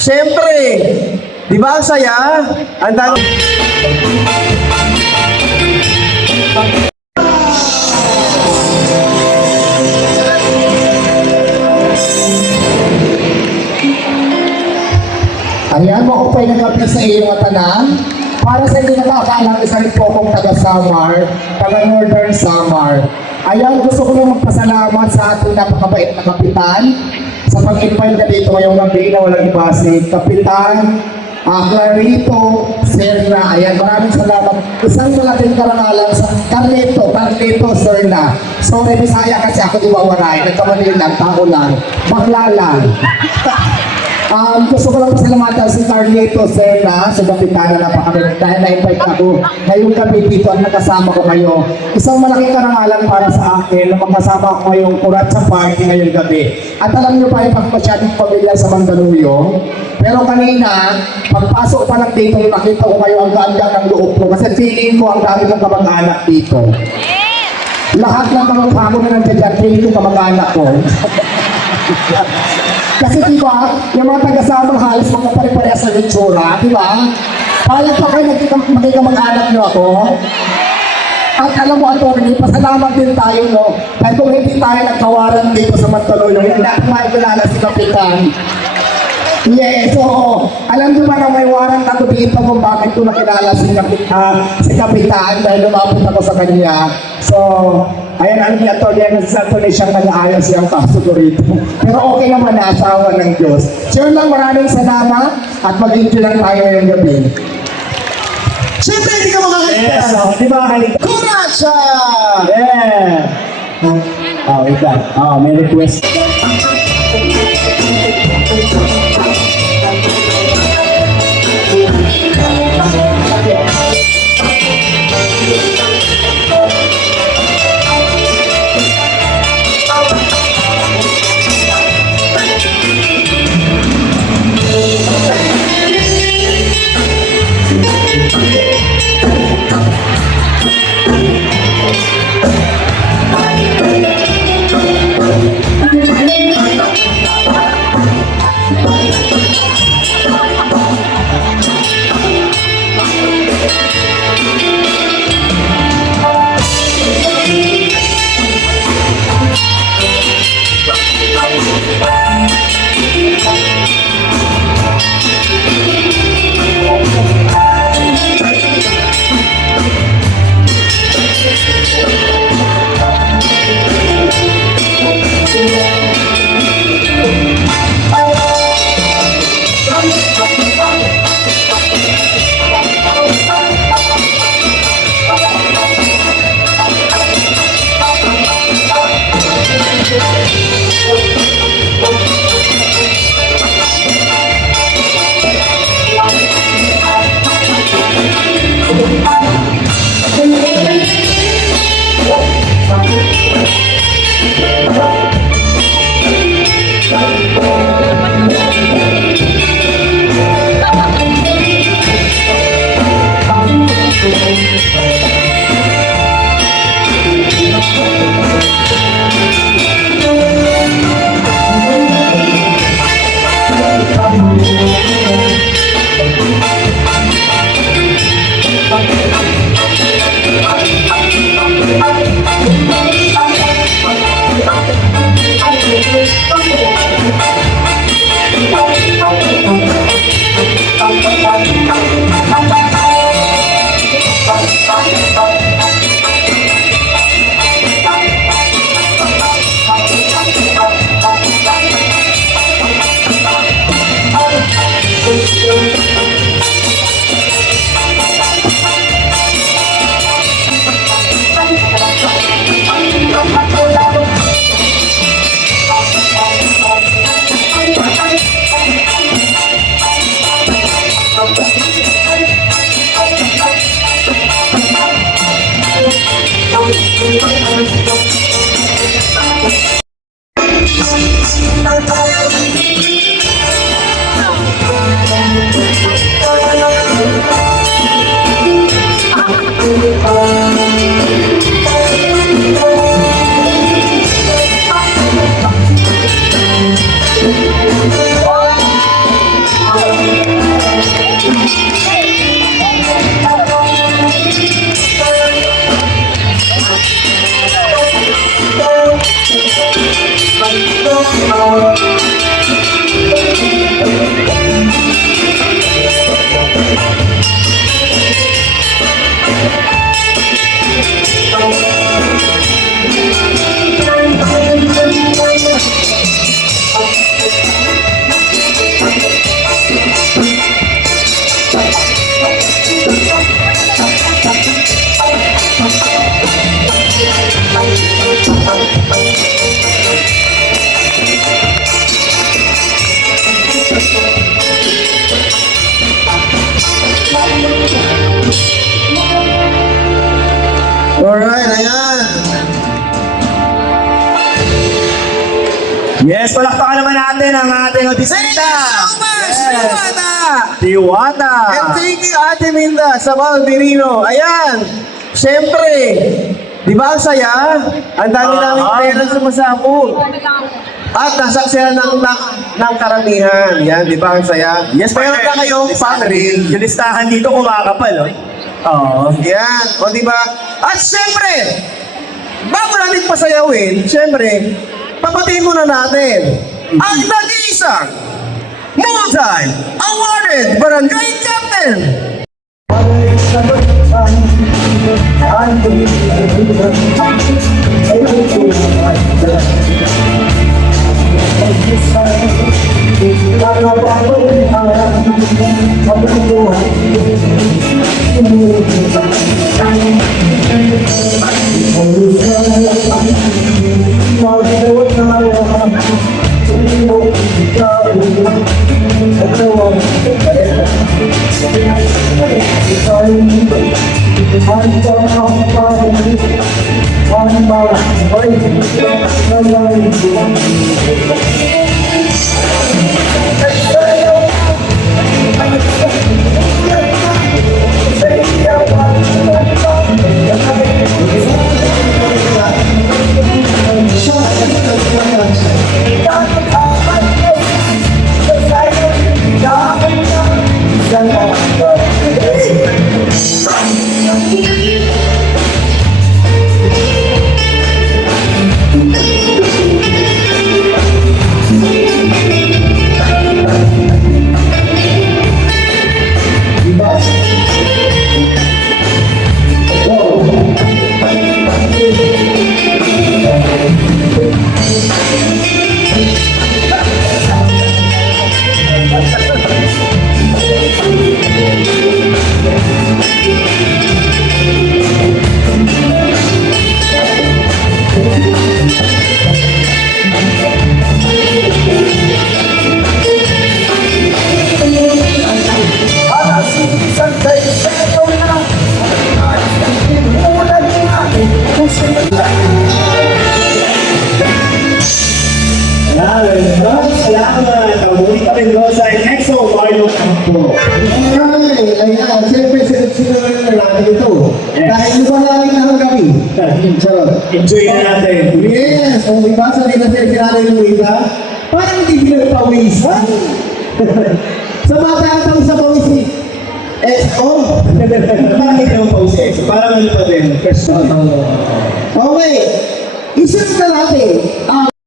Siyempre, di ba ang saya? Ang dami. Ayan, makupay na gabi sa iyong tanan. Para sa hindi nakakaalam, isa rin po akong taga-Samar, taga-Northern Samar. Ayan, gusto ko lang magpasalamat sa ating napakabait na kapitan sa pag-invite ka dito ngayong gabi na walang iba si Kapitan Clarito Serna. Ayan, maraming salamat. Isang malaking karangalan sa Carlito Serna. Sorry, Bisaya kasi ako di wawaray. Nagkamali lang, tao lang. Bakla lang. Gusto ko lang pasalamatan si Carlito Serna sa Kapitana na pakabit dahil na-invite ako ngayong gabi dito at nakasama ko kayo. Isang malaking karangalan para sa akin na makasama ko ngayong kurat sa party ngayong gabi. At alam niyo pa yung pagmasyadong pamilya sa Mandaluyong. Pero kanina, pagpasok pa lang dito, nakita ko kayo ang ganda ng loob ko kasi feeling ko ang dami kong kamag-anak dito. Lahat ng kamag-anak ko na nandiyan dyan, feeling ko kamag-anak ko. Kasi diba, yung mga taga-Samar halos mga pare-pareha sa itsura, diba? Payag pa kayo maging kamag-anak nyo ako. At alam mo, Atty, pasalamat din tayo, no? Dahil kung hindi tayo nagkawaran dito sa Mandaluyong, hindi natin makikilala si Kapitan. Yes, oo. Alam niyo ba na may warrant ako dito kung bakit ko nakilala si Kapitan dahil lumapit ako sa kanya. So, ayan, alam niya to, yan sa tuloy siyang nag-aayos siyang kaso ko rito. Pero okay naman na, asawa ng Diyos. So yun lang, maraming salamat at mag-enjoy lang tayo ngayong gabi. Siyempre, hindi ka makakaligtas. Yes, di ba makaligtas? Kurasya! Yeah! Oh, wait lang. Oh, may request. natin ang ating auditionista. Diwata. And thank you, Ate Minda, sa Valdirino. Ayan, syempre, di ba ang saya? Ang dami namin pera sumasabog. At nasaksihan ng karamihan. Yan, di ba ang saya? Yes, Meron na kayong pang-reel. Yung listahan dito kumakapal, oh. Oo. Yan, o di ba? At syempre, bago natin pasayawin, syempre, papatiin muna natin ang nag-iisang multi-awarded barangay captain. Salamat. Muli kami doon sa EXO Mario Campo. Ayan, siyempre sinunod na natin ito. Dahil lupa namin na kami. Charot. Enjoy na natin. Yes, o diba sa dinasir si Nanay Luisa, parang hindi pinagpawisan. Sa bata ang tawag sa pawisi. XO. Bakit yung pause EXO? Parang ano pa din? Okay. Isunod na natin ang